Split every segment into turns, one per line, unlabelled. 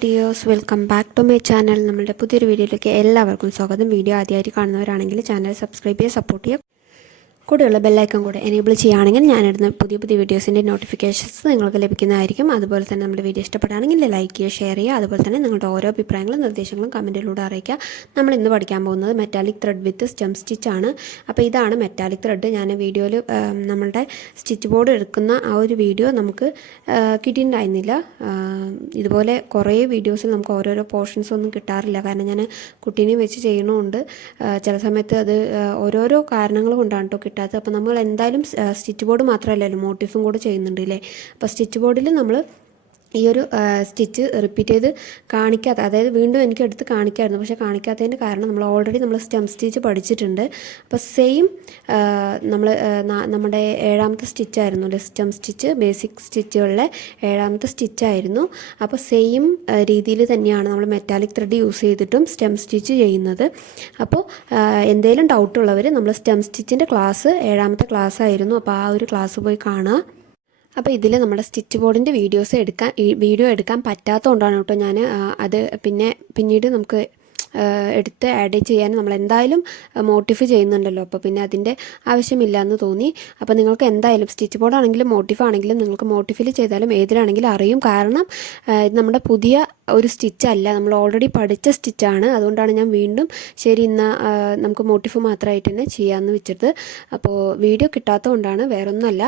Dears welcome back to my channel. നമ്മുടെ പുതിയൊരു വീഡിയോയിലേക്ക് എല്ലാവർക്കും സ്വാഗതം. വീഡിയോ ആദ്യമായി കാണുന്നവരാണെങ്കിൽ ചാനൽ സബ്സ്ക്രൈബ് ചെയ്യുക സപ്പോർട്ട് ചെയ്യുക. കൂടെയുള്ള ബെല്ലൈക്കൺ കൂടെ എനേബിൾ ചെയ്യുകയാണെങ്കിൽ ഞാനിടുന്ന പുതിയ പുതിയ വീഡിയോസിന്റെ നോട്ടിഫിക്കേഷൻസ് നിങ്ങൾക്ക് ലഭിക്കുന്നതായിരിക്കും. അതുപോലെ തന്നെ നമ്മുടെ വീഡിയോ ഇഷ്ടപ്പെടുകയാണെങ്കിൽ ലൈക്ക് ചെയ്യുക ഷെയർ ചെയ്യുക. അതുപോലെ തന്നെ നിങ്ങളുടെ ഓരോ അഭിപ്രായങ്ങളും നിർദ്ദേശങ്ങളും കമന്റിലൂടെ അറിയിക്കുക. നമ്മൾ ഇന്ന് പഠിക്കാൻ പോകുന്നത് metallic thread with stem stitch ആണ്. അപ്പോൾ ഇതാണ് മെറ്റാലിക് ത്രെഡ് ഞാൻ വീഡിയോയിൽ നമ്മളുടെ സ്റ്റിച്ച് ബോർഡ് എടുക്കുന്ന ആ ഒരു വീഡിയോ നമുക്ക് കിട്ടിയിട്ടുണ്ടായിരുന്നില്ല. ഇതുപോലെ കുറേ വീഡിയോസിൽ നമുക്ക് ഓരോരോ പോർഷൻസ് ഒന്നും കിട്ടാറില്ല. കാരണം ഞാൻ കുട്ടീനെ വെച്ച് ചെയ്യണമുണ്ട് ചില സമയത്ത് അത് ഓരോരോ കാരണങ്ങൾ കൊണ്ടാണ് കേട്ടോ കിട്ടാത്തത്. അപ്പോൾ നമ്മൾ എന്തായാലും സ്റ്റിച്ച് ബോർഡ് മാത്രമല്ലല്ലോ മോട്ടിഫും കൂടെ ചെയ്യുന്നുണ്ട് അല്ലേ അപ്പോൾ സ്റ്റിച്ച് ബോർഡിൽ നമ്മൾ ഈ ഒരു സ്റ്റിച്ച് റിപ്പീറ്റ് ചെയ്ത് കാണിക്കാത്ത അതായത് വീണ്ടും എനിക്ക് എടുത്ത് കാണിക്കായിരുന്നു. പക്ഷേ കാണിക്കാത്തതിന്റെ കാരണം നമ്മൾ ഓൾറെഡി നമ്മൾ സ്റ്റെം സ്റ്റിച്ച് പഠിച്ചിട്ടുണ്ട്. അപ്പോൾ സെയിം നമ്മൾ നമ്മുടെ ഏഴാമത്തെ സ്റ്റിച്ചായിരുന്നു അല്ലേ? സ്റ്റെം സ്റ്റിച്ച് ബേസിക് സ്റ്റിച്ചുകളിലെ ഏഴാമത്തെ സ്റ്റിച്ചായിരുന്നു അപ്പോൾ സെയിം രീതിയിൽ തന്നെയാണ് നമ്മൾ മെറ്റാലിക് ത്രെഡ് യൂസ് ചെയ്തിട്ടും സ്റ്റെം സ്റ്റിച്ച് ചെയ്യുന്നത്. അപ്പോൾ എന്തെങ്കിലും ഡൗട്ടുള്ളവർ നമ്മൾ സ്റ്റെം സ്റ്റിച്ചിന്റെ ക്ലാസ് ഏഴാമത്തെ ക്ലാസ് ആയിരുന്നു. അപ്പോൾ ആ ഒരു ക്ലാസ് പോയി കാണുക. അപ്പോൾ ഇതിൽ നമ്മുടെ സ്റ്റിച്ച് ബോർഡിന്റെ വീഡിയോസ് എടുക്കാൻ വീഡിയോ എടുക്കാൻ പറ്റാത്തതുകൊണ്ടാണ് കേട്ടോ ഞാൻ അത് പിന്നെ പിന്നീട് നമുക്ക് എടുത്ത് ആഡ് ചെയ്യാൻ നമ്മൾ എന്തായാലും മോട്ടിഫ് ചെയ്യുന്നുണ്ടല്ലോ. അപ്പോൾ പിന്നെ അതിന്റെ ആവശ്യമില്ല എന്ന് തോന്നി. അപ്പോൾ നിങ്ങൾക്ക് എന്തായാലും സ്റ്റിച്ച് ബോർഡ് ആണെങ്കിലും മോട്ടിഫ് ആണെങ്കിലും നിങ്ങൾക്ക് മോട്ടിഫിൽ ചെയ്താലും ഏതിലാണെങ്കിലും അറിയും. കാരണം ഇത് നമ്മുടെ പുതിയ ഒരു സ്റ്റിച്ച് അല്ല. നമ്മൾ ഓൾറെഡി പഠിച്ച സ്റ്റിച്ചാണ് അതുകൊണ്ടാണ് ഞാൻ വീണ്ടും ശരി ഇന്ന് നമുക്ക് മോട്ടിഫ് മാത്രമായിട്ട് തന്നെ ചെയ്യാമെന്ന് വെച്ചിട്ട് അപ്പോൾ വീഡിയോ കിട്ടാത്തതുകൊണ്ടാണ് വേറൊന്നുമല്ല.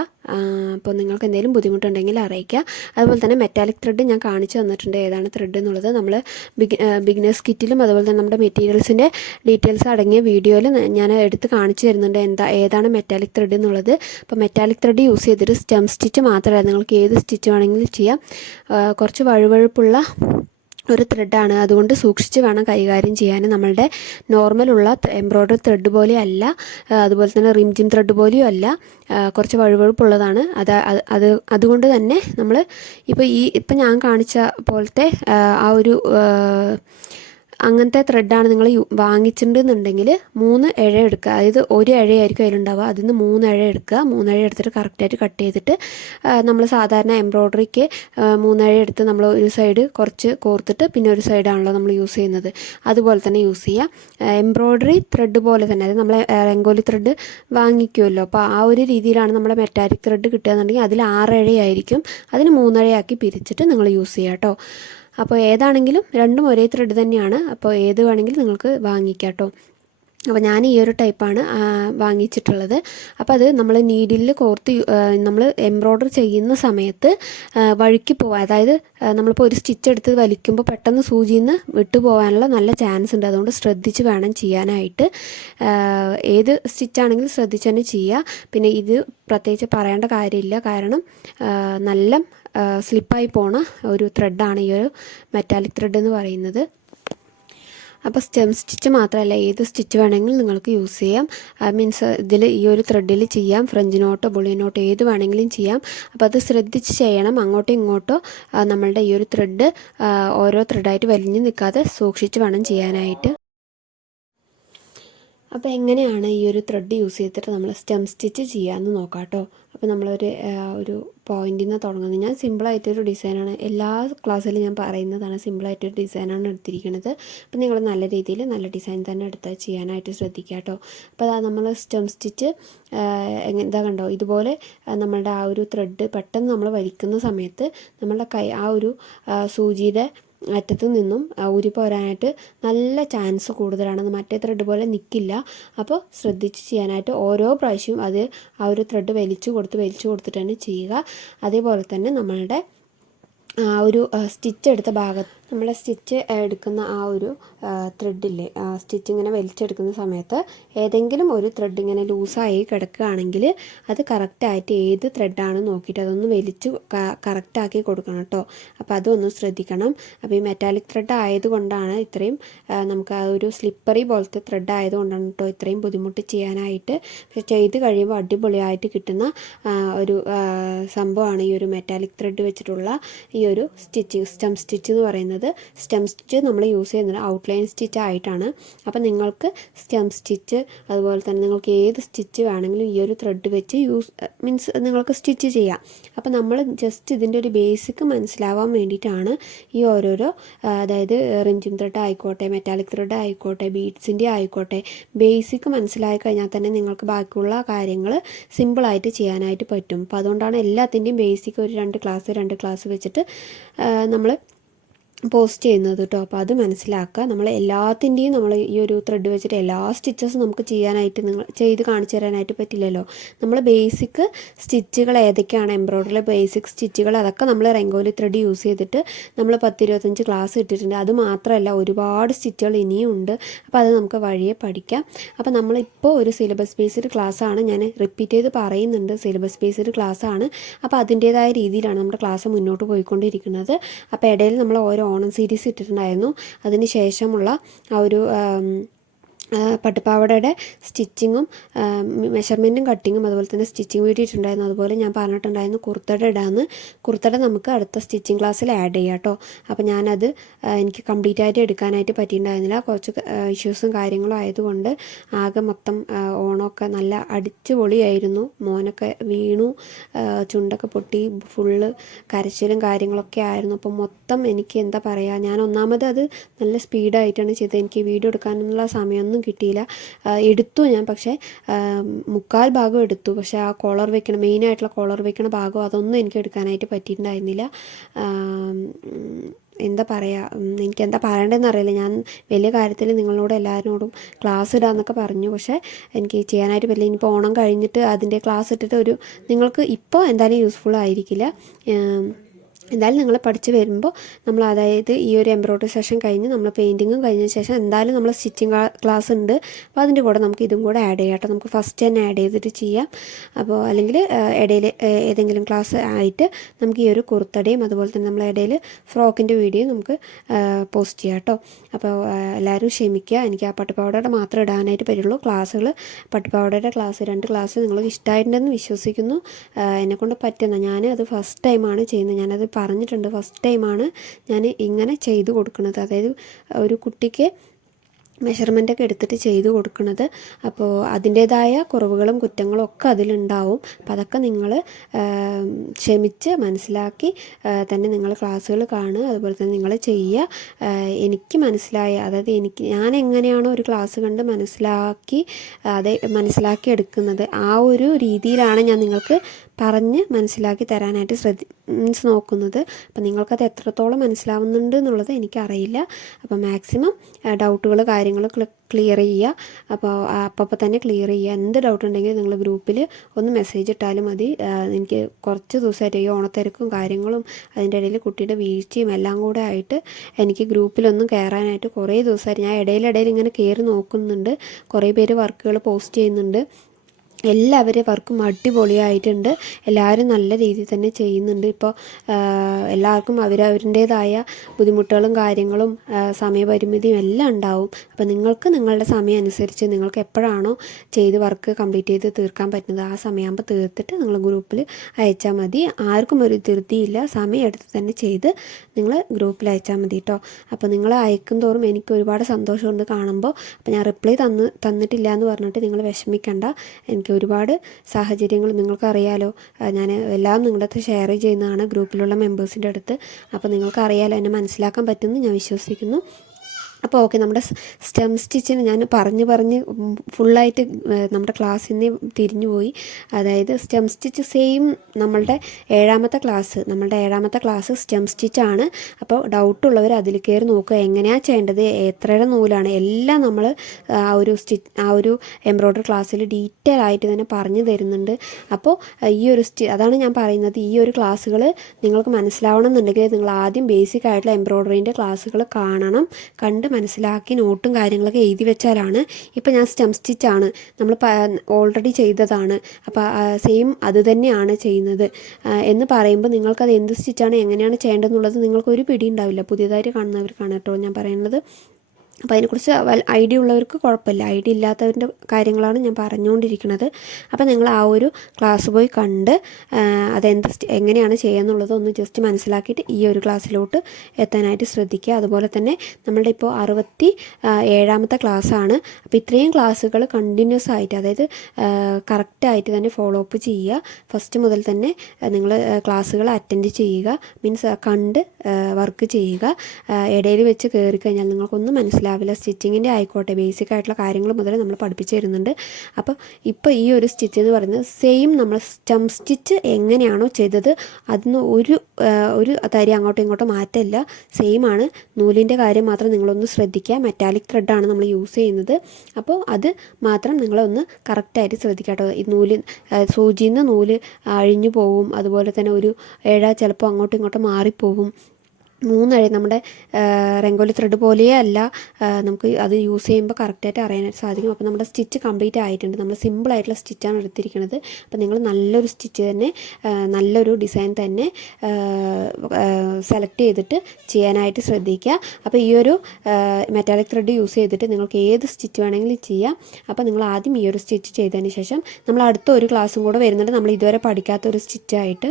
അപ്പോൾ നിങ്ങൾക്ക് എന്തെങ്കിലും ബുദ്ധിമുട്ടുണ്ടെങ്കിൽ അറിയിക്കുക. അതുപോലെ തന്നെ മെറ്റാലിക് ത്രെഡ് ഞാൻ കാണിച്ചു തന്നിട്ടുണ്ട്. ഏതാണ് ത്രെഡ് എന്നുള്ളത്. നമ്മൾ ബിഗ് ബിഗിനേഴ്സ് കിറ്റിലും അതുപോലെ നമ്മുടെ മെറ്റീരിയൽസിന്റെ ഡീറ്റെയിൽസ് അടങ്ങിയ വീഡിയോയിൽ ഞാൻ എടുത്ത് കാണിച്ചു തരുന്നുണ്ട് എന്താ ഏതാണ് മെറ്റാലിക് ത്രെഡ് എന്നുള്ളത്. അപ്പോൾ മെറ്റാലിക് ത്രെഡ് യൂസ് ചെയ്തിട്ട് സ്റ്റം സ്റ്റിച്ച് മാത്രമല്ല നിങ്ങൾക്ക് ഏത് സ്റ്റിച്ച് വേണമെങ്കിലും ചെയ്യാം. കുറച്ച് വഴുവഴുപ്പുള്ള ഒരു ത്രെഡാണ് അതുകൊണ്ട് സൂക്ഷിച്ച് വേണം കൈകാര്യം ചെയ്യാൻ. നമ്മളുടെ നോർമലുള്ള എംബ്രോയ്ഡറി ത്രെഡ് പോലെ അല്ല അതുപോലെ തന്നെ റിംജിം ത്രെഡ് പോലെയും അല്ല കുറച്ച് വഴുവഴുപ്പുള്ളതാണ്. അത് അത് അത് അതുകൊണ്ട് തന്നെ നമ്മൾ ഇപ്പോൾ ഈ ഇപ്പം ഞാൻ കാണിച്ച പോലത്തെ ആ, ഒരു അങ്ങനത്തെ ത്രെഡാണ് നിങ്ങൾ വാങ്ങിച്ചിട്ടുണ്ടെന്നുണ്ടെങ്കിൽ മൂന്ന് ഇഴ എടുക്കുക. അതായത് ഒരു ഇഴയായിരിക്കും അതിലുണ്ടാവുക. അതിൽ നിന്ന് മൂന്ന് ഇഴ എടുക്കുക. മൂന്ന് ഇഴ എടുത്തിട്ട് കറക്റ്റായിട്ട് കട്ട് ചെയ്തിട്ട് നമ്മൾ സാധാരണ എംബ്രോയ്ഡറിക്ക് മൂന്ന് ഇഴ എടുത്ത് നമ്മൾ ഒരു സൈഡ് കുറച്ച് കോർത്തിട്ട് പിന്നെ ഒരു സൈഡാണല്ലോ നമ്മൾ യൂസ് ചെയ്യുന്നത്. അതുപോലെ തന്നെ യൂസ് ചെയ്യുക എംബ്രോയ്ഡറി ത്രെഡ് പോലെ തന്നെ. അതായത് നമ്മൾ രംഗോലി ത്രെഡ് വാങ്ങിക്കുമല്ലോ അപ്പോൾ ആ ഒരു രീതിയിലാണ് നമ്മുടെ മെറ്റാലിക് ത്രെഡ് കിട്ടുകയെന്നുണ്ടെങ്കിൽ അതിൽ ആറ് ഇഴയായിരിക്കും. അതിന് മൂന്നിഴയാക്കി പിരിച്ചിട്ട് നിങ്ങൾ യൂസ് ചെയ്യുക കേട്ടോ അപ്പോൾ ഏതാണെങ്കിലും രണ്ടും ഒരേ ത്രെഡ് തന്നെയാണ്. അപ്പോൾ ഏത് വേണമെങ്കിലും നിങ്ങൾക്ക് വാങ്ങിക്കാം കേട്ടോ അപ്പോൾ ഞാൻ ഈ ഒരു ടൈപ്പാണ് വാങ്ങിച്ചിട്ടുള്ളത്. അപ്പോൾ അത് നമ്മൾ നീഡിലിൽ കോർത്ത് നമ്മൾ എംബ്രോയ്ഡറി ചെയ്യുന്ന സമയത്ത് വഴുക്കി പോവാൻ അതായത് നമ്മളിപ്പോൾ ഒരു സ്റ്റിച്ച് എടുത്ത് വലിക്കുമ്പോൾ പെട്ടെന്ന് സൂചിയിൽ നിന്ന് വിട്ടു പോകാനുള്ള നല്ല ചാൻസ് ഉണ്ട്. അതുകൊണ്ട് ശ്രദ്ധിച്ച് വേണം ചെയ്യാനായിട്ട്. ഏത് സ്റ്റിച്ചാണെങ്കിലും ശ്രദ്ധിച്ച് തന്നെ ചെയ്യുക പിന്നെ ഇത് പ്രത്യേകിച്ച് പറയേണ്ട കാര്യമില്ല. കാരണം നല്ല സ്ലിപ്പായി പോണ ഒരു ത്രെഡാണ് ഈ ഒരു മെറ്റാലിക് ത്രെഡ് എന്ന് പറയുന്നത്. അപ്പോൾ സ്റ്റെം സ്റ്റിച്ച് മാത്രമല്ല ഏത് സ്റ്റിച്ച് വേണമെങ്കിലും നിങ്ങൾക്ക് യൂസ് ചെയ്യാം. മീൻസ് ഇതിൽ ഈ ഒരു ത്രെഡിൽ ചെയ്യാം. ഫ്രഞ്ച് നോട്ടോ ഏത് വേണമെങ്കിലും ചെയ്യാം. അപ്പോൾ അത് ശ്രദ്ധിച്ച് ചെയ്യണം. അങ്ങോട്ടോ ഇങ്ങോട്ടോ നമ്മളുടെ ഈ ഒരു ത്രെഡ് ഓരോ ത്രെഡായിട്ട് വലിഞ്ഞു നിൽക്കാതെ സൂക്ഷിച്ച് വേണം ചെയ്യാനായിട്ട്. അപ്പോൾ എങ്ങനെയാണ് ഈ ഒരു ത്രെഡ് യൂസ് ചെയ്തിട്ട് നമ്മൾ സ്റ്റെം സ്റ്റിച്ച് ചെയ്യാമെന്ന് നോക്കാം കേട്ടോ അപ്പോൾ നമ്മളൊരു ഒരു പോയിന്റിൽ നിന്ന് തുടങ്ങുന്നത് ഞാൻ സിമ്പിളായിട്ടൊരു ഡിസൈനാണ് എല്ലാ ക്ലാസ്സിലും ഞാൻ പറയുന്നതാണ് സിമ്പിളായിട്ടൊരു ഡിസൈനാണ് എടുത്തിരിക്കുന്നത് അപ്പോൾ നിങ്ങൾ നല്ല രീതിയിൽ നല്ല ഡിസൈൻ തന്നെ എടുത്ത് ചെയ്യാനായിട്ട് ശ്രദ്ധിക്കുക കേട്ടോ അപ്പോൾ അതാ നമ്മൾ സ്റ്റെം സ്റ്റിച്ച് എന്താ കണ്ടോ? ഇതുപോലെ നമ്മളുടെ ആ ഒരു ത്രെഡ് പെട്ടെന്ന് നമ്മൾ വലിക്കുന്ന സമയത്ത് നമ്മളുടെ കൈ ആ ഒരു സൂചിയുടെ അറ്റത്ത് നിന്നും ഊരി പോരാനായിട്ട് നല്ല ചാൻസ് കൂടുതലാണ് മറ്റേ ത്രെഡ് പോലെ നിൽക്കില്ല അപ്പോൾ ശ്രദ്ധിച്ച് ചെയ്യാനായിട്ട് ഓരോ പ്രാവശ്യവും അത് ആ ഒരു ത്രെഡ് വലിച്ചു കൊടുത്ത് വലിച്ചു കൊടുത്തിട്ട് തന്നെ ചെയ്യുക. അതേപോലെ തന്നെ നമ്മളുടെ ആ ഒരു സ്റ്റിച്ച് എടുത്ത ഭാഗത്ത് നമ്മൾ സ്റ്റിച്ച് എടുക്കുന്ന ആ ഒരു ത്രെഡില്ലേ സ്റ്റിച്ച് ഇങ്ങനെ വലിച്ചെടുക്കുന്ന സമയത്ത് ഏതെങ്കിലും ഒരു ത്രെഡ് ഇങ്ങനെ ലൂസായി കിടക്കുകയാണെങ്കിൽ അത് കറക്റ്റായിട്ട് ഏത് ത്രെഡാണ് നോക്കിയിട്ട് അതൊന്ന് വലിച്ച് കറക്റ്റാക്കി കൊടുക്കണം കേട്ടോ. അപ്പോൾ അതൊന്ന് ശ്രദ്ധിക്കണം. അപ്പോൾ ഈ മെറ്റാലിക് ത്രെഡ് ആയതുകൊണ്ടാണ് ഇത്രയും നമുക്ക് ആ ഒരു സ്ലിപ്പറി പോലത്തെ ത്രെഡ് ആയതുകൊണ്ടാണ് കേട്ടോ ഇത്രയും ബുദ്ധിമുട്ട് ചെയ്യാനായിട്ട്. പക്ഷെ ചെയ്ത് കഴിയുമ്പോൾ അടിപൊളിയായിട്ട് കിട്ടുന്ന ഒരു സംഭവമാണ് ഈ ഒരു മെറ്റാലിക് ത്രെഡ് വെച്ചിട്ടുള്ള ഈ ഒരു സ്റ്റിച്ചിങ് സ്റ്റം സ്റ്റിച്ച് എന്ന് പറയുന്നത്. ചെയ്യുന്നത്. സ്റ്റെം സ്റ്റിച്ച് നമ്മൾ യൂസ് ചെയ്യുന്നത് ഔട്ട്ലൈൻ സ്റ്റിച്ച് ആയിട്ടാണ്. അപ്പോൾ നിങ്ങൾക്ക് സ്റ്റെം സ്റ്റിച്ച് അതുപോലെ തന്നെ നിങ്ങൾക്ക് ഏത് സ്റ്റിച്ച് വേണമെങ്കിലും ഈ ഒരു ത്രെഡ് വെച്ച് യൂസ് മീൻസ് നിങ്ങൾക്ക് സ്റ്റിച്ച് ചെയ്യാം. അപ്പോൾ നമ്മൾ ജസ്റ്റ് ഇതിന്റെ ഒരു ബേസിക് മനസ്സിലാവാൻ വേണ്ടിയിട്ടാണ് ഈ ഓരോരോ അതായത് റിഞ്ചിൻ ത്രെഡ് ആയിക്കോട്ടെ മെറ്റാലിക് ത്രെഡ് ആയിക്കോട്ടെ ബീഡ്സിന്റെ ആയിക്കോട്ടെ ബേസിക് മനസ്സിലായി കഴിഞ്ഞാൽ തന്നെ നിങ്ങൾക്ക് ബാക്കിയുള്ള കാര്യങ്ങൾ സിമ്പിളായിട്ട് ചെയ്യാനായിട്ട് പറ്റും. അപ്പോൾ അതുകൊണ്ടാണ് എല്ലാത്തിന്റെയും ബേസിക് ഒരു രണ്ട് ക്ലാസ് രണ്ട് ക്ലാസ് വെച്ചിട്ട് നമ്മൾ പോസ്റ്റ് ചെയ്യുന്നത് കേട്ടോ അപ്പോൾ അത് മനസ്സിലാക്കുക നമ്മൾ എല്ലാത്തിന്റെയും നമ്മൾ ഈ ഒരു ത്രെഡ് വെച്ചിട്ട് എല്ലാ സ്റ്റിച്ചസും നമുക്ക് ചെയ്യാനായിട്ട് നിങ്ങൾ ചെയ്ത് കാണിച്ചു തരാനായിട്ട് പറ്റില്ലല്ലോ. നമ്മൾ ബേസിക് സ്റ്റിച്ചുകൾ ഏതൊക്കെയാണ്? എംബ്രോയ്ഡറിയിലെ ബേസിക് സ്റ്റിച്ചുകൾ അതൊക്കെ നമ്മൾ റെങ്കോലി ത്രെഡ് യൂസ് ചെയ്തിട്ട് നമ്മൾ പത്തിരുപത്തഞ്ച് ക്ലാസ് ഇട്ടിട്ടുണ്ട്. അത് മാത്രമല്ല ഒരുപാട് സ്റ്റിച്ചുകൾ ഇനിയും ഉണ്ട്. അപ്പോൾ അത് നമുക്ക് വഴിയെ പഠിക്കാം. അപ്പോൾ നമ്മളിപ്പോൾ ഒരു സിലബസ് ബേസ്ഡ് ക്ലാസ്സാണ് ഞാൻ റിപ്പീറ്റ് ചെയ്ത് പറയുന്നുണ്ട്. സിലബസ് ബേസ്ഡ് ക്ലാസ്സാണ് അപ്പോൾ അതിന്റേതായ രീതിയിലാണ് നമ്മുടെ ക്ലാസ് മുന്നോട്ട് പോയിക്കൊണ്ടിരിക്കുന്നത്. അപ്പോൾ ഇടയിൽ നമ്മൾ ഓരോ ഓണം സീരീസ് ഇട്ടിട്ടുണ്ടായിരുന്നു. അതിന് ശേഷമുള്ള ആ ഒരു പട്ടുപാവാടയുടെ സ്റ്റിച്ചിങ്ങും മെഷർമെന്റും കട്ടിങ്ങും അതുപോലെ തന്നെ സ്റ്റിച്ചിങ് വീട്ടിയിട്ടുണ്ടായിരുന്നു. അതുപോലെ ഞാൻ പറഞ്ഞിട്ടുണ്ടായിരുന്നു കുർത്തട ഇടാന്ന്. കുർത്തട നമുക്ക് അടുത്ത സ്റ്റിച്ചിങ് ക്ലാസ്സിൽ ആഡ് ചെയ്യാം കേട്ടോ. അപ്പോൾ ഞാനത് എനിക്ക് കംപ്ലീറ്റ് ആയിട്ട് എടുക്കാനായിട്ട് പറ്റിയിട്ടുണ്ടായിരുന്നില്ല. കുറച്ച് ഇഷ്യൂസും കാര്യങ്ങളും ആയതുകൊണ്ട് ആകെ മൊത്തം ഓണമൊക്കെ നല്ല അടിച്ചു പൊളിയായിരുന്നു മോനൊക്കെ വീണു ചുണ്ടൊക്കെ പൊട്ടി ഫുള്ള് കരച്ചിലും കാര്യങ്ങളൊക്കെ ആയിരുന്നു. അപ്പോൾ മൊത്തം എനിക്ക് എന്താ പറയുക ഞാൻ ഒന്നാമത് അത് നല്ല സ്പീഡായിട്ടാണ് ചെയ്തത്. എനിക്ക് വീഡിയോ എടുക്കാനുള്ള സമയമൊന്നും കിട്ടിയില്ല. എടുത്തു ഞാൻ. പക്ഷേ മുക്കാൽ ഭാഗം എടുത്തു. പക്ഷേ ആ കോളർ വെക്കണ മെയിനായിട്ടുള്ള കോളർ വെക്കണ ഭാഗം അതൊന്നും എനിക്ക് എടുക്കാനായിട്ട് പറ്റിയിട്ടുണ്ടായിരുന്നില്ല. എന്താ പറയുക എനിക്ക് എന്താ പറയേണ്ടതെന്ന് അറിയില്ല. ഞാൻ വലിയ കാര്യത്തിൽ നിങ്ങളോട് എല്ലാവരോടും ക്ലാസ് ഇടാന്നൊക്കെ പറഞ്ഞു. പക്ഷേ എനിക്ക് ചെയ്യാനായിട്ട് പറ്റില്ല. ഇനിയിപ്പോൾ ഓണം കഴിഞ്ഞിട്ട് അതിന്റെ ക്ലാസ് ഇട്ടിട്ട് ഒരു നിങ്ങൾക്ക് ഇപ്പോൾ എന്തായാലും യൂസ്ഫുൾ ആയിരിക്കില്ല. എന്തായാലും നിങ്ങൾ പഠിച്ച് വരുമ്പോൾ നമ്മൾ അതായത് ഈ ഒരു എംബ്രോയ്ഡറി സെഷൻ കഴിഞ്ഞ് നമ്മൾ പെയിന്റിങ്ങും കഴിഞ്ഞ ശേഷം എന്തായാലും നമ്മൾ സ്റ്റിച്ചിങ് ക്ലാസ് ഉണ്ട്. അപ്പോൾ അതിന്റെ കൂടെ നമുക്ക് ഇതും കൂടെ ആഡ് ചെയ്യാം കേട്ടോ. നമുക്ക് ഫസ്റ്റ് തന്നെ ആഡ് ചെയ്തിട്ട് ചെയ്യാം. അപ്പോൾ അല്ലെങ്കിൽ ഇടയിൽ ഏതെങ്കിലും ക്ലാസ് ആയിട്ട് നമുക്ക് ഈ ഒരു കുർത്തടയും അതുപോലെ തന്നെ നമ്മൾ ഇടയിൽ ഫ്രോക്കിന്റെ വീഡിയോ നമുക്ക് പോസ്റ്റ് ചെയ്യാം കേട്ടോ. അപ്പോൾ എല്ലാവരും ക്ഷമിക്കുക. എനിക്ക് ആ പട്ടുപാവടയുടെ മാത്രം ഇടാനായിട്ട് പറ്റുള്ളൂ. ക്ലാസ്സുകൾ പട്ടുപാവടയുടെ ക്ലാസ് രണ്ട് ക്ലാസ് നിങ്ങൾക്ക് ഇഷ്ടമായിട്ടുണ്ടെന്ന് വിശ്വസിക്കുന്നു. എന്നെക്കൊണ്ട് പറ്റുന്ന. ഞാൻ അത് ഫസ്റ്റ് ടൈമാണ് ചെയ്യുന്നത്. ഞാനത് പറഞ്ഞിട്ടുണ്ട്. ഫസ്റ്റ് ടൈമാണ് ഞാൻ ഇങ്ങനെ ചെയ്തു കൊടുക്കുന്നത്. അതായത് ഒരു കുട്ടിക്ക് മെഷർമെന്റ് ഒക്കെ എടുത്തിട്ട് ചെയ്തു കൊടുക്കുന്നത്. അപ്പോൾ അതിന്റേതായ കുറവുകളും കുറ്റങ്ങളും ഒക്കെ അതിലുണ്ടാവും. അപ്പോൾ അതൊക്കെ നിങ്ങൾ ക്ഷമിച്ച് മനസ്സിലാക്കി തന്നെ നിങ്ങൾ ക്ലാസ്സുകൾ കാണുക. അതുപോലെ തന്നെ നിങ്ങൾ ചെയ്യുക. എനിക്ക് മനസ്സിലായ. അതായത് എനിക്ക് ഞാൻ എങ്ങനെയാണോ ഒരു ക്ലാസ് കണ്ട് മനസ്സിലാക്കി അതെ മനസ്സിലാക്കി എടുക്കുന്നത്. ആ ഒരു രീതിയിലാണ് ഞാൻ നിങ്ങൾക്ക് പറഞ്ഞ് മനസ്സിലാക്കി തരാനായിട്ട് ശ്രദ്ധി മീൻസ് നോക്കുന്നത്. അപ്പം നിങ്ങൾക്കത് എത്രത്തോളം മനസ്സിലാവുന്നുണ്ട് എന്നുള്ളത് എനിക്കറിയില്ല. അപ്പോൾ മാക്സിമം ഡൗട്ടുകൾ കാര്യങ്ങൾ ക്ലിയർ ചെയ്യുക. അപ്പോൾ അപ്പോൾ തന്നെ ക്ലിയർ ചെയ്യുക. എന്ത് ഡൗട്ട് ഉണ്ടെങ്കിലും നിങ്ങൾ ഗ്രൂപ്പിൽ ഒന്ന് മെസ്സേജ് ഇട്ടാലും മതി. എനിക്ക് കുറച്ച് ദിവസമായിട്ട് ഈ ഓണത്തിരക്കും കാര്യങ്ങളും അതിന്റെ ഇടയിൽ കുട്ടിയുടെ വീഴ്ചയും എല്ലാം കൂടെ ആയിട്ട് എനിക്ക് ഗ്രൂപ്പിലൊന്നും കയറാനായിട്ട് കുറേ ദിവസമായിട്ട് ഞാൻ ഇടയിലിടയിൽ ഇങ്ങനെ കയറി നോക്കുന്നുണ്ട്. കുറേ പേര് വർക്കുകൾ പോസ്റ്റ് ചെയ്യുന്നുണ്ട്. എല്ലാവരും വർക്കും അടിപൊളിയായിട്ടുണ്ട്. എല്ലാവരും നല്ല രീതിയിൽ തന്നെ ചെയ്യുന്നുണ്ട്. ഇപ്പോൾ എല്ലാവർക്കും അവരവരുടേതായ ബുദ്ധിമുട്ടുകളും കാര്യങ്ങളും സമയപരിമിതിയും എല്ലാം ഉണ്ടാവും. അപ്പോൾ നിങ്ങൾക്ക് നിങ്ങളുടെ സമയം അനുസരിച്ച് നിങ്ങൾക്ക് എപ്പോഴാണോ ചെയ്ത് വർക്ക് കംപ്ലീറ്റ് ചെയ്ത് തീർക്കാൻ പറ്റുന്നത് ആ സമയമാകുമ്പോൾ തീർത്തിട്ട് നിങ്ങൾ ഗ്രൂപ്പിൽ അയച്ചാൽ മതി. ആർക്കും ഒരു ധൃതിയില്ല. സമയം എടുത്ത് തന്നെ ചെയ്ത് നിങ്ങൾ ഗ്രൂപ്പിൽ അയച്ചാൽ മതി കേട്ടോ. അപ്പോൾ നിങ്ങൾ അയക്കും തോറും എനിക്ക് ഒരുപാട് സന്തോഷമുണ്ട് കാണുമ്പോൾ. അപ്പോൾ ഞാൻ റിപ്ലൈ തന്ന് തന്നിട്ടില്ല എന്ന് പറഞ്ഞിട്ട് നിങ്ങൾ വിഷമിക്കേണ്ട. എനിക്ക് ഒരുപാട് സാഹചര്യങ്ങൾ നിങ്ങൾക്കറിയാലോ. ഞാൻ എല്ലാം നിങ്ങളുടെ അടുത്ത് ഷെയർ ചെയ്യുന്നതാണ്. ഗ്രൂപ്പിലുള്ള മെമ്പേഴ്സിന്റെ അടുത്ത്. അപ്പോൾ നിങ്ങൾക്കറിയാലോ എന്നെ മനസ്സിലാക്കാൻ പറ്റുമെന്ന് ഞാൻ വിശ്വസിക്കുന്നു. അപ്പോൾ ഓക്കെ നമ്മുടെ സ്റ്റെം സ്റ്റിച്ചിന് ഞാൻ പറഞ്ഞ് പറഞ്ഞ് ഫുള്ളായിട്ട് നമ്മുടെ ക്ലാസ്സിൽ നിന്ന് തിരിഞ്ഞു പോയി. അതായത് സ്റ്റെം സ്റ്റിച്ച് സെയിം നമ്മളുടെ ഏഴാമത്തെ ക്ലാസ് നമ്മളുടെ ഏഴാമത്തെ ക്ലാസ് സ്റ്റെം സ്റ്റിച്ചാണ് അപ്പോൾ ഡൗട്ടുള്ളവർ അതിൽ കയറി നോക്കുക എങ്ങനെയാണ് ചെയ്യേണ്ടത് എത്രയുടെ നൂലാണ്. എല്ലാം നമ്മൾ ആ ഒരു സ്റ്റിച്ച് ആ ഒരു എംബ്രോയ്ഡറി ക്ലാസ്സിൽ ഡീറ്റെയിൽ ആയിട്ട് തന്നെ പറഞ്ഞു തരുന്നുണ്ട്. അപ്പോൾ ഈ ഒരു സ്റ്റി അതാണ് ഞാൻ പറയുന്നത്. ഈ ഒരു ക്ലാസ്സുകൾ നിങ്ങൾക്ക് മനസ്സിലാവണം എന്നുണ്ടെങ്കിൽ നിങ്ങൾ ആദ്യം ബേസിക് ആയിട്ടുള്ള എംബ്രോയ്ഡറിന്റെ ക്ലാസ്സുകൾ കാണണം. കണ്ട് മനസ്സിലാക്കി നോട്ടും കാര്യങ്ങളൊക്കെ എഴുതി വെച്ചാലാണ് ഇപ്പോൾ ഞാൻ സ്റ്റെം സ്റ്റിച്ചാണ് നമ്മൾ ഓൾറെഡി ചെയ്തതാണ്. അപ്പോൾ സെയിം അത് തന്നെയാണ് ചെയ്യുന്നത്. എന്ന് പറയുമ്പോൾ നിങ്ങൾക്കത് എന്ത് സ്റ്റിച്ചാണ് എങ്ങനെയാണ് ചെയ്യേണ്ടതെന്നുള്ളത് നിങ്ങൾക്കൊരു പിടി ഉണ്ടാവില്ല. പുതിയതായിട്ട് കാണുന്നവർക്കാണ് കേട്ടോ ഞാൻ പറയുന്നത്. അപ്പോൾ അതിനെക്കുറിച്ച് ഐഡിയ ഉള്ളവർക്ക് കുഴപ്പമില്ല. ഐഡിയ ഇല്ലാത്തവരുടെ കാര്യങ്ങളാണ് ഞാൻ പറഞ്ഞുകൊണ്ടിരിക്കുന്നത്. അപ്പോൾ നിങ്ങൾ ആ ഒരു ക്ലാസ് പോയി കണ്ട് അതെന്ത് എങ്ങനെയാണ് ചെയ്യുന്നുള്ളത് ഒന്ന് ജസ്റ്റ് മനസ്സിലാക്കിയിട്ട് ഈ ഒരു ക്ലാസ്സിലോട്ട് എത്താനായിട്ട് ശ്രദ്ധിക്കുക. അതുപോലെ തന്നെ നമ്മളുടെ ഇപ്പോൾ അറുപത്തി ഏഴാമത്തെ ക്ലാസ്സാണ്. അപ്പോൾ ഇത്രയും ക്ലാസ്സുകൾ കണ്ടിന്യൂസ് ആയിട്ട് അതായത് കറക്റ്റായിട്ട് തന്നെ ഫോളോ അപ്പ് ചെയ്യുക. ഫസ്റ്റ് മുതൽ തന്നെ നിങ്ങൾ ക്ലാസ്സുകൾ അറ്റൻഡ് ചെയ്യുക. മീൻസ് കണ്ട് വർക്ക് ചെയ്യുക. ഇടയിൽ വെച്ച് കയറി കഴിഞ്ഞാൽ നിങ്ങൾക്കൊന്നും മനസ്സിലാവില്ല സ്റ്റിച്ചിങ്ങിന്റെ ആയിക്കോട്ടെ ബേസിക് ആയിട്ടുള്ള കാര്യങ്ങൾ മുതൽ നമ്മൾ പഠിപ്പിച്ചു തരുന്നുണ്ട്. അപ്പോൾ ഇപ്പോൾ ഈ ഒരു സ്റ്റിച്ച് എന്ന് പറയുന്നത് സെയിം നമ്മൾ സ്റ്റം സ്റ്റിച്ച് എങ്ങനെയാണോ ചെയ്തത് അതിന് ഒരു ഒരു തരി അങ്ങോട്ടും ഇങ്ങോട്ടും മാറ്റമില്ല. സെയിം ആണ്. നൂലിന്റെ കാര്യം മാത്രം നിങ്ങളൊന്ന് ശ്രദ്ധിക്കുക. മെറ്റാലിക് ത്രെഡാണ് നമ്മൾ യൂസ് ചെയ്യുന്നത്. അപ്പോൾ അത് മാത്രം നിങ്ങളൊന്ന് കറക്റ്റായിട്ട് ശ്രദ്ധിക്കുക കേട്ടോ. ഈ നൂൽ സൂചിയിൽ നിന്ന് നൂൽ അഴിഞ്ഞു പോവും. അതുപോലെ തന്നെ ഒരു ഏഴ ചിലപ്പോൾ അങ്ങോട്ടും ഇങ്ങോട്ടും മാറിപ്പോവും. മൂന്നഴി നമ്മുടെ രംഗോലി ത്രെഡ് പോലെയേ അല്ല നമുക്ക് അത് യൂസ് ചെയ്യുമ്പോൾ കറക്റ്റായിട്ട് അറിയാനായിട്ട് സാധിക്കും. അപ്പോൾ നമ്മുടെ സ്റ്റിച്ച് കംപ്ലീറ്റ് ആയിട്ടുണ്ട്. നമ്മൾ സിമ്പിളായിട്ടുള്ള സ്റ്റിച്ചാണ് എടുത്തിരിക്കുന്നത്. അപ്പോൾ നിങ്ങൾ നല്ലൊരു സ്റ്റിച്ച് തന്നെ നല്ലൊരു ഡിസൈൻ തന്നെ സെലക്ട് ചെയ്തിട്ട് ചെയ്യാനായിട്ട് ശ്രദ്ധിക്കുക. അപ്പോൾ ഈ ഒരു മെറ്റാലിക് ത്രെഡ് യൂസ് ചെയ്തിട്ട് നിങ്ങൾക്ക് ഏത് സ്റ്റിച്ച് വേണമെങ്കിലും ചെയ്യാം. അപ്പോൾ നിങ്ങൾ ആദ്യം ഈ ഒരു സ്റ്റിച്ച് ചെയ്തതിന് ശേഷം നമ്മൾ അടുത്ത ഒരു ക്ലാസ്സും കൂടെ വരുന്നുണ്ട്. നമ്മൾ ഇതുവരെ പഠിക്കാത്ത ഒരു സ്റ്റിച്ചായിട്ട്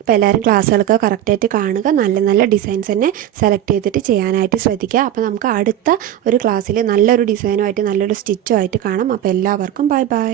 അപ്പോൾ എല്ലാവരും ക്ലാസ്സുകളൊക്കെ കറക്റ്റായിട്ട് കാണുക. നല്ല നല്ല ഡിസൈൻസ് തന്നെ സെലക്ട് ചെയ്തിട്ട് ചെയ്യാനായിട്ട് ശ്രദ്ധിക്കുക. അപ്പോൾ നമുക്ക് അടുത്ത ഒരു ക്ലാസ്സിൽ നല്ലൊരു ഡിസൈനുമായിട്ട് നല്ലൊരു സ്റ്റിച്ചുമായിട്ട് കാണാം. അപ്പോൾ എല്ലാവർക്കും ബൈ ബൈ